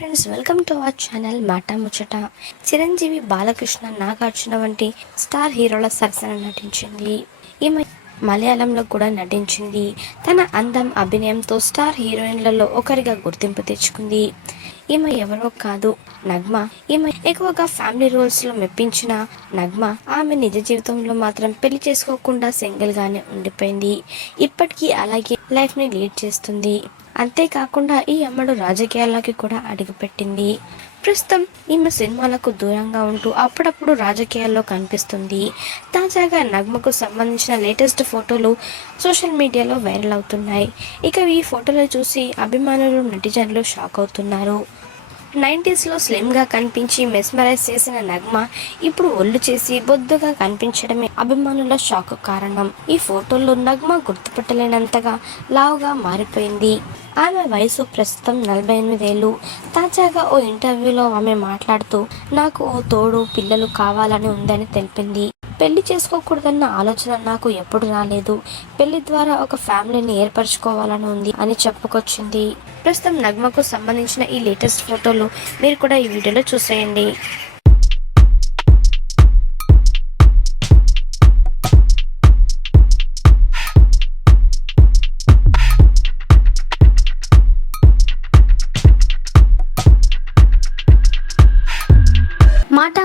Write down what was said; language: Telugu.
Friends welcome to our channel మాట ముచ్చట చిరంజీవి బాలకృష్ణ నాగార్జున వంటి స్టార్ హీరోల సరసన నటించింది. ఈమె మలయాళంలో కూడా నటించింది. తన అందం అభినయంతో స్టార్ హీరోయిన్లలో ఒకరిగా గుర్తింపు తెచ్చుకుంది. ఈమె ఎవరో కాదు నగ్మ. ఈమె ఎక్కువగా ఫ్యామిలీ రోల్స్లో మెప్పించిన నగ్మ. ఆమె నిజ జీవితంలో మాత్రం పెళ్ళి చేసుకోకుండా సింగిల్ గానే ఉండిపోయింది. ఇప్పటికీ అలాగే లైఫ్ని లీడ్ చేస్తుంది. అంతేకాకుండా ఈ అమ్మడు రాజకీయాల్లోకి కూడా అడుగుపెట్టింది. ప్రస్తుతం ఈమె సినిమాలకు దూరంగా ఉంటూ అప్పుడప్పుడు రాజకీయాల్లో కనిపిస్తుంది. తాజాగా నగ్మకు సంబంధించిన లేటెస్ట్ ఫోటోలు సోషల్ మీడియాలో వైరల్ అవుతున్నాయి. ఇక ఈ ఫోటోలు చూసి అభిమానులు నెటిజన్లు షాక్ అవుతున్నారు. నైంటీస్లో స్లిమ్గా కనిపించి మెస్మరైజ్ చేసిన నగ్మ ఇప్పుడు ఒళ్ళు చేసి బొద్దుగా కనిపించడమే అభిమానుల షాక్ కారణం. ఈ ఫోటోల్లో నగ్మ గుర్తుపట్టలేనంతగా లావుగా మారిపోయింది. ఆమె వయసు ప్రస్తుతం నలభై ఎనిమిదేళ్ళు తాజాగా ఓ ఇంటర్వ్యూలో ఆమె మాట్లాడుతూ నాకు ఓ తోడు పిల్లలు కావాలని ఉందని తెలిపింది. పెళ్ళి చేసుకోకూడదన్న ఆలోచన నాకు ఎప్పుడు రాలేదు. పెళ్ళి ద్వారా ఒక ఫ్యామిలీని ఏర్పరచుకోవాలని ఉంది అని చెప్పుకొచ్చింది. ప్రస్తుతం నగ్మకు సంబంధించిన ఈ లేటెస్ట్ ఫోటోలు మీరు కూడా ఈ వీడియోలో చూసేయండి.